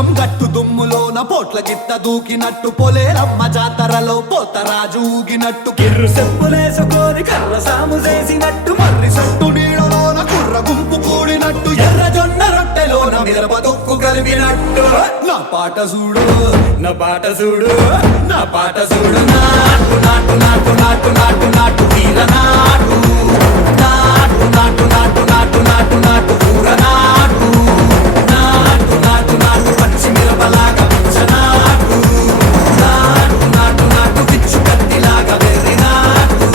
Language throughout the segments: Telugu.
లింగం గట్టు దుమ్ములోన పోట్ల గిత్త దూకినట్టు పొలేరమ్మ జాతరలో పోతరాజు ఊగినట్టు కిర్రు చెప్పులేసుకొని కర్ర సాము చేసినట్టు మర్రి సొట్టు నీడలోన కుర్ర గుంపు కూడినట్టు ఎర్ర జొన్న రొట్టెలోన మిరప దొక్కు కలిపినట్టు నా పాట చూడు నా పాట చూడు నా పాట చూడు నాటు నాటు నాటు నాటు నాటు నాటు వీర నాటు నాటు నాటు నాటు నాటు నాటు నాటు ఊర నాటు నాటు నాటు నాటు పచ్చి మిరపలాగా పిచ్చ నాటు నాటు నాటు నాటు పిచ్చు కత్తిలాగా వెర్రి నాటు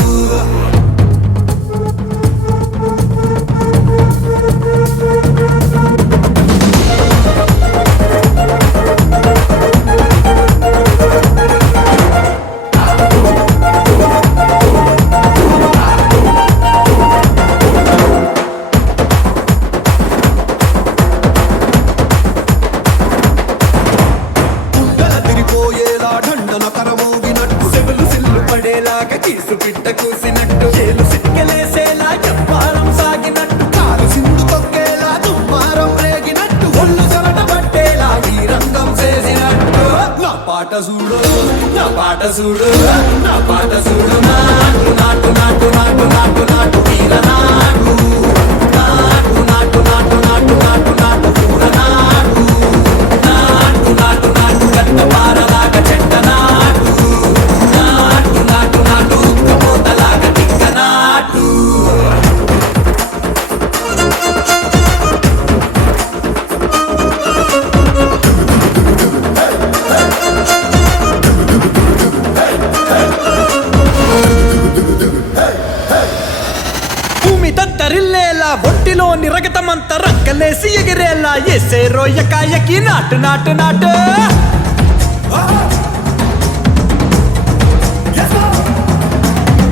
కీసు పిట్ట కూసినట్టు చేలు సిక్కలేసేలా చెప్పారం సాగినట్టు కాలు సింధు తొక్కేలా దుమ్మారం రేగినట్టు ఒళ్ళు చెమట పట్టేలా ఈ రంగం చేసినట్టు నా పాట చూడు నా పాట చూడు నా పాట చూడు నాటు నాటు నాటు నాటు నాటు నాటు వీర నాటు నాటు నాటు నాటు నాటు నాటు నాటు ఊర నాటు నాటు నాటు నాటు గట్ట పారలాగా చెట్ట నాటు నాటు నాటు నాటు ఉక్కపోతలాగా టిక్క నాటు భూమి తత్తరిల్లేలా ఒంటిలోని రగతమంత రక్కలేసి ఎగిరేలా ఎసే రోయకాయకి నాటు నాటు నాటు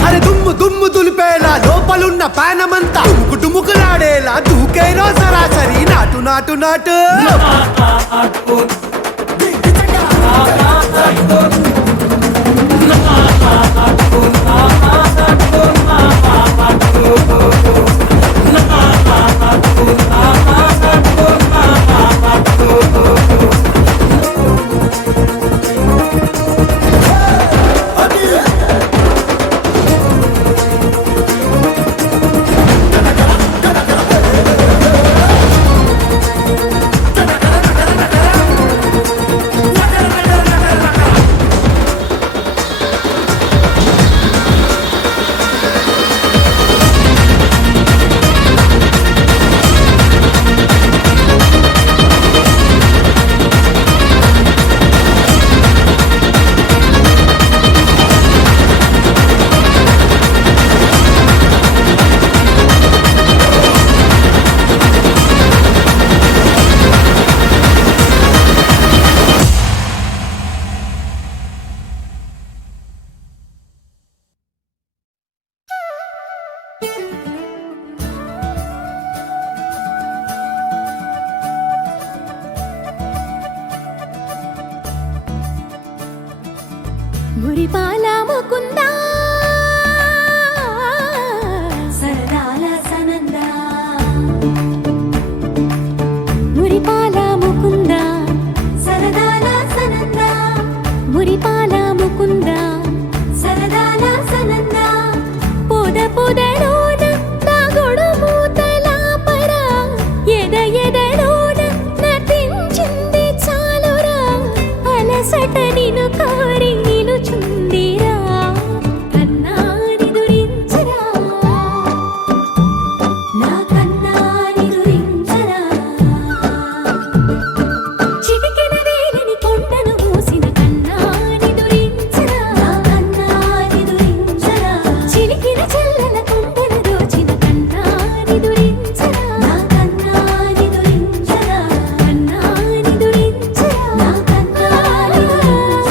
అరే దుమ్ము దుమ్ము దులిపేలా లోపలున్న పానమంతా టుముకులాడేలా దూకేనో సరాసరి నాటు నాటు నాటు మురిపాల ముకుందా సరదాల సనందా మురిపాల ముకుందా సరదాల సనందా మురిపాల ముకుందా సరదాల సనందా పొద పొదలోన తాగుడు మూతలాపరా ఎద ఎదలోన నటించింది చాలురా అలసట నిను కోరి నిలుచుందిరా కన్నాని దురించరా నా కన్నాని దురించరా చిటికెన వేలిని కొండను మూసిన కన్నాని దురించరా నా కన్నాని దురించరా చిలికిన చెల్లెల కొండను దోచిన కన్నాని దురించరా నా కన్నాని దురించరా కన్నాని దురించరా నా కన్నాని దురించరా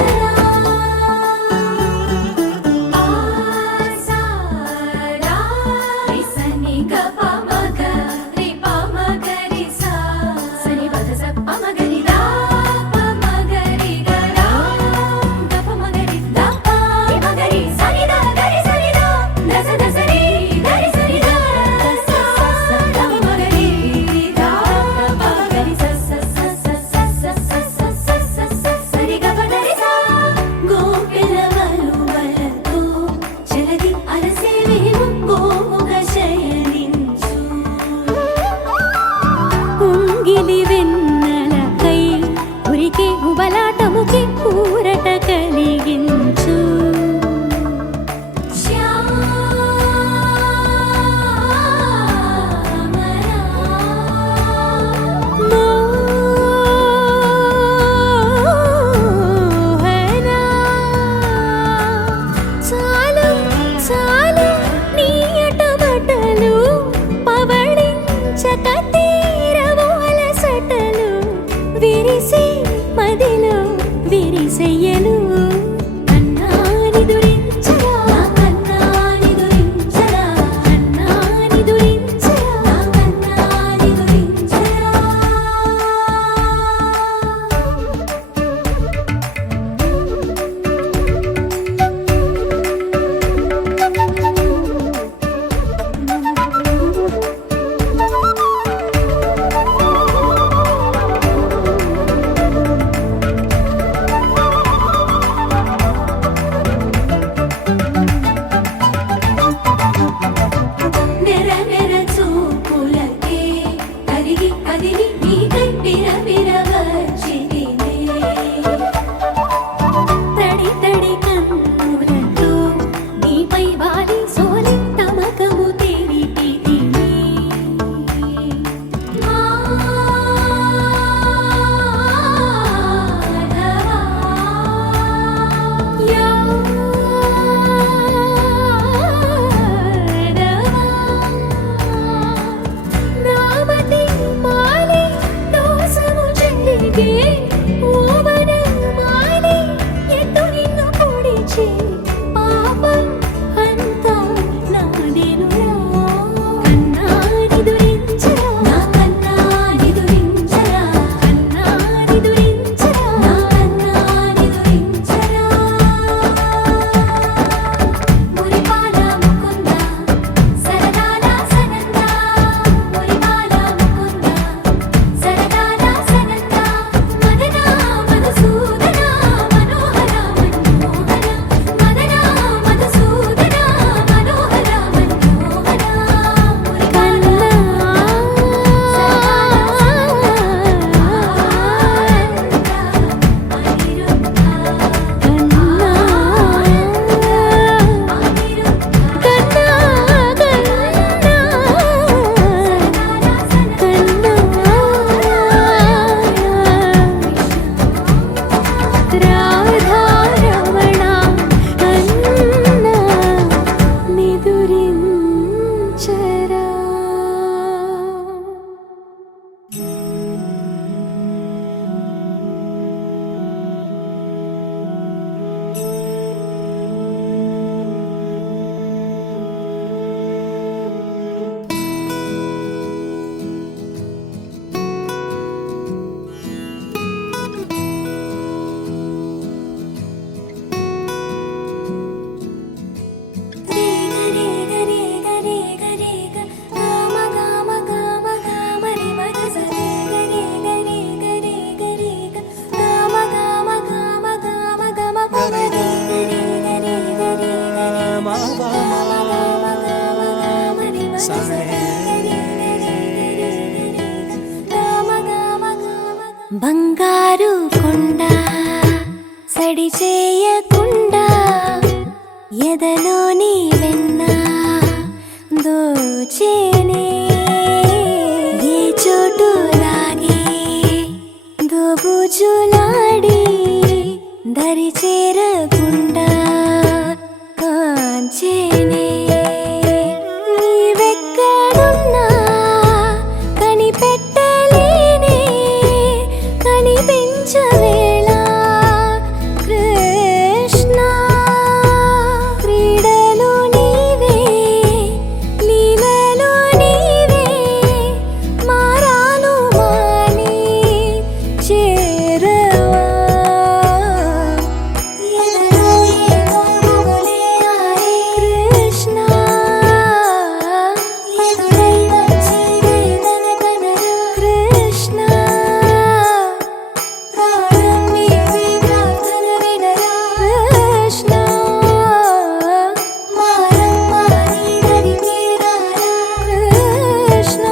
బంగారు కొండ సడి చేయకుండా ఎదలోని వెన్న దోచేనే ఏ చోటు లాగే దోబుజులాడి దరి చేరకుండా కాంచేనే నీవెక్కడున్నా కనిపెట్టలేనే కనిపించవేళ కృష్ణ క్రీడలు నీవే లీలలు నీవే మారాను మాని చేరవా ఎదలో ఏమో మొగలే ఆరే కృష్ణ ఎదురై వచ్చి వేదన కనరా కృష్ణ ప్రాణం నీవే ప్రార్థన వినరా కృష్ణ మారమ్మ నీ దరికి రారా కృష్ణ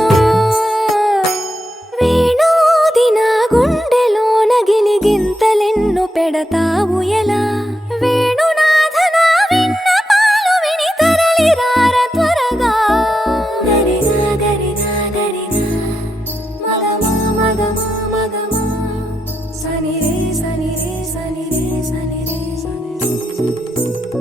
వేణోది నా గుండెలోన గిలిగింతలెన్ను పెడతావు ఎలా వేణునాథ నా విన్నపాలు విని తరలి రార త్వరగా గరిగా గరిగా గరిగా మగమా మగమా మగమా సని రే సని రే సని రే సని రే సని రే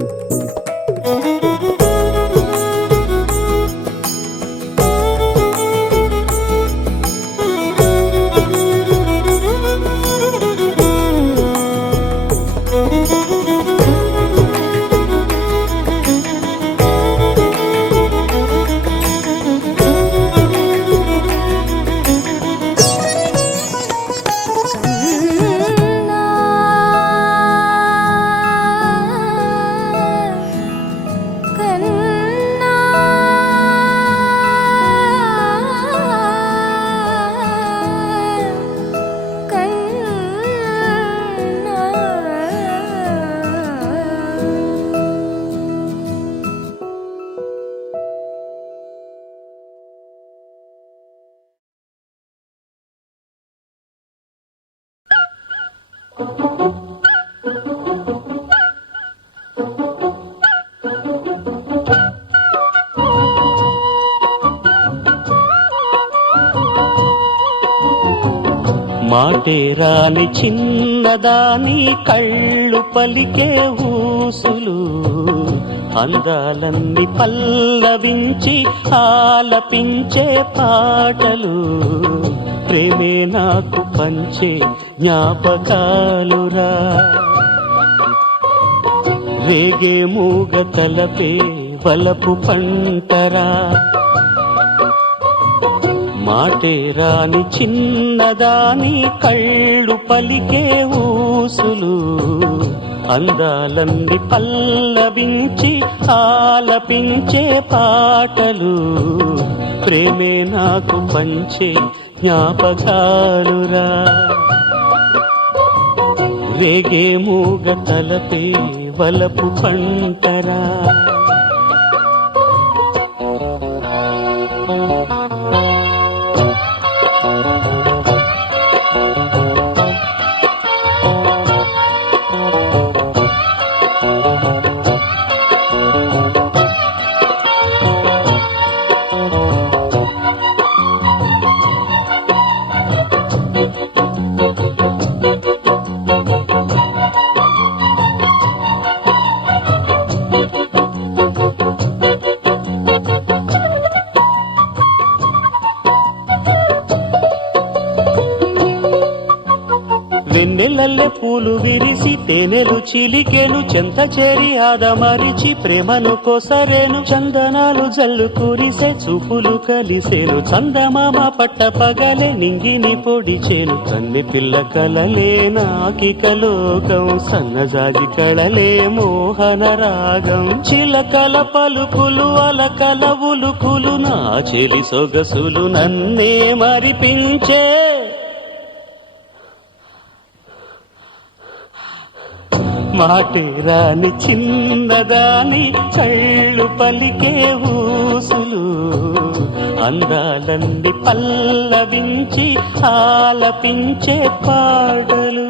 కన్నా మాటేరాని చిన్నదాని కళ్ళు పలికే ఊసులు అందాలన్నీ పల్లవించి ఆలపించే పాటలు ప్రేమే నాకు పంచే జ్ఞాపకాలురా రేగే మూగ తలపే వలపు పంటరా మాటేరాని చిన్నదాని కళ్ళు పలికే ఊసులు అందాలన్నీ పల్లవించి ఆలపించే పాటలు ప్రేమే నాకు పంచే జ్ఞాపకాలురా రేగే మూగ తలపే వలపు పంటరా వెన్నెలల్లె పూలు విరిసి తేనెలు చిలికెను చెంత చేరి ఆదమరిచి ప్రేమను కొసరేను చందనాలు జల్లు కురిసే చూపులు కలిసేను చందమామ పట్ట పగలే నింగిని పొడిచేను కన్నె పిల్ల కలలే నాకిక లోకం సన్నజాజి కళలే మోహన రాగం చిలకల పలుకులు అలకల ఉలుకులు నా చెలి సొగసులు నన్నే మరిపించే మాటే రాని చిన్నదాని కళ్ళు పలికే ఊసులు అందాలన్నీ పల్లవించి ఆలపించే పాటలు.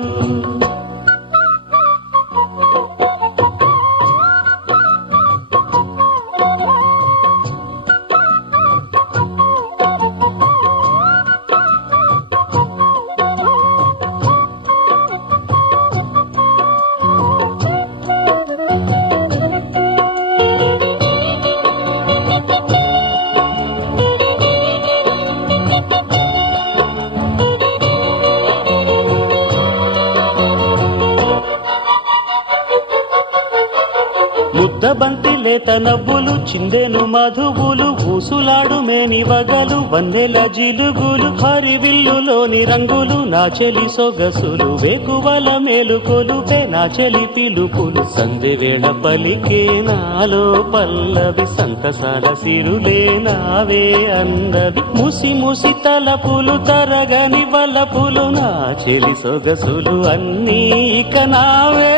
ముద్దబంతి లేత నవ్వులు చిందెను మధువులు ఊసులాడు మేని వగలు వందెల జిలుగులు హరివిల్లులోని రంగులు నా చెలి సొగసులు వేకువల మేలుకొలుపే నా చెలి పిలుపులు సంధి వేళ పలికే నాలో పల్లవి సంతసాల సిరులే నావే అందవి ముసి ముసి తలపులు తరగని వలపులు నా చెలి సొగసులు అన్నీ ఇక నావే.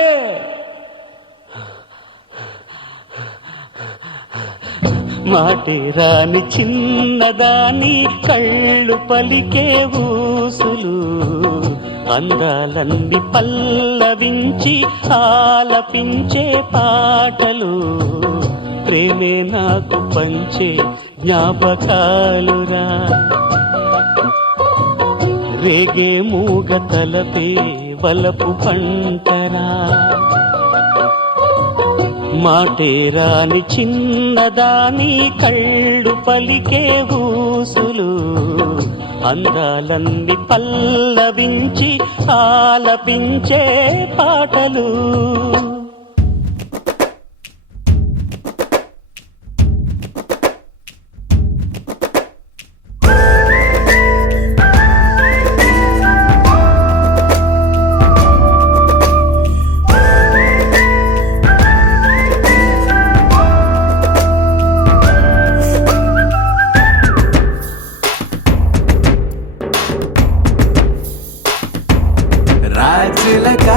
మాటే రాని చిన్నదాని కళ్ళు పలికే ఊసులు అందాలన్నీ పల్లవించి ఆలపించే పాటలు ప్రేమే నాకు పంచే జ్ఞాపకాలురా రేగే మూగ తలపే వలపు పంటరా. మాటే రాని చిన్నదాని కళ్ళు పలికే ఊసులు అందాలన్నీ పల్లవించి ఆలపించే పాటలు. రాజులక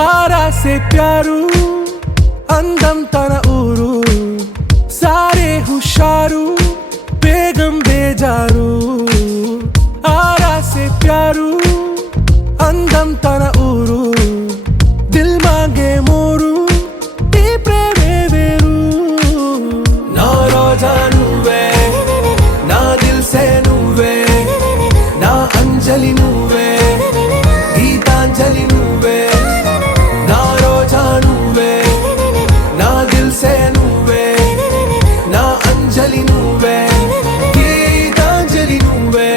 ఆరా సే ప్యారు అందం తన ఊరు సారే హుషారు బేగం బేజారు ఆరా సే ప్యారు అందం తన ఊరు దిల్ మాంగే మోరు ఈ ప్రేమే వేరు నా రోజా నువ్వే నా దిల్ సే నువ్వే నా అంజలి నువ్వే గీతాంజలి నువ్వే నా రోజా నువ్వే నా దిల్ సే నువ్వే నా అంజలి నువ్వే గీతాంజలి నువ్వే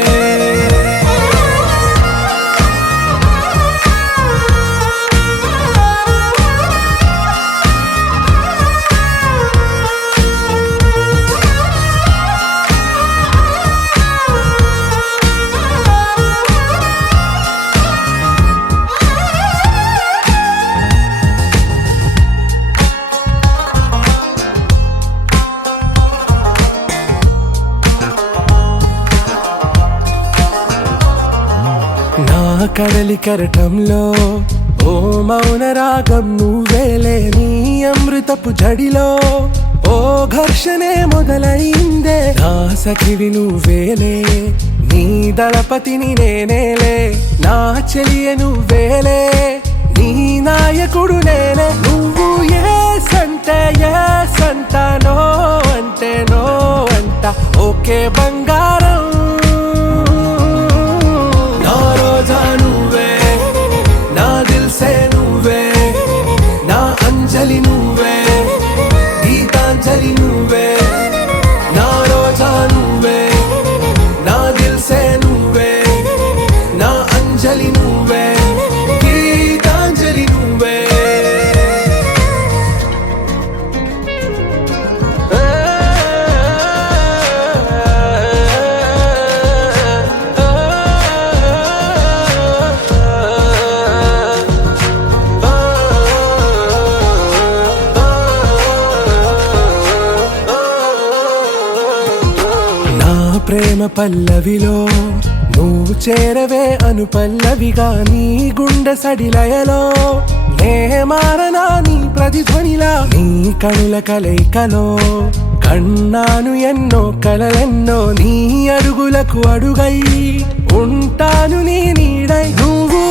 నా కడలి కరటంలో ఓ మౌన రాగం నువ్వేలే నీ అమృతపు జడిలో ఓ ఘర్షణే మొదలైందే నా సఖివి నువ్వేలే నీ దళపతిని నేనేలే నా చెలియ నువ్వేలే నీ నాయకుడు నేనే నువ్వు ఏ సంట నో అంటే నో అంట ఓకే బంగారం నా రోజా నువ్వే నా దిల్ సే నువ్వే నా అంజలి నువ్వే గీతాంజలి నువ్వే నా రోజా నువ్వే నా దిల్ సే నువ్వే నా అంజలి నువ్వే గీతాంజలి నువ్వే నా ప్రేమ పల్లవిలో నువ్వు చేరవే అను పల్లవిగా నీ గుండె సడిలయలో నే మారనా నీ ప్రతిధ్వనిలా నీ కనుల కలయికలో కన్నాను ఎన్నో కలలెన్నో నీ అడుగులకు అడుగై ఉంటాను నీ నీడై నువ్వు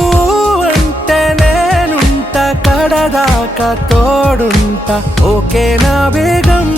అంటే నేనుంట కడదాకా తోడుంట ఓకే నా బేగం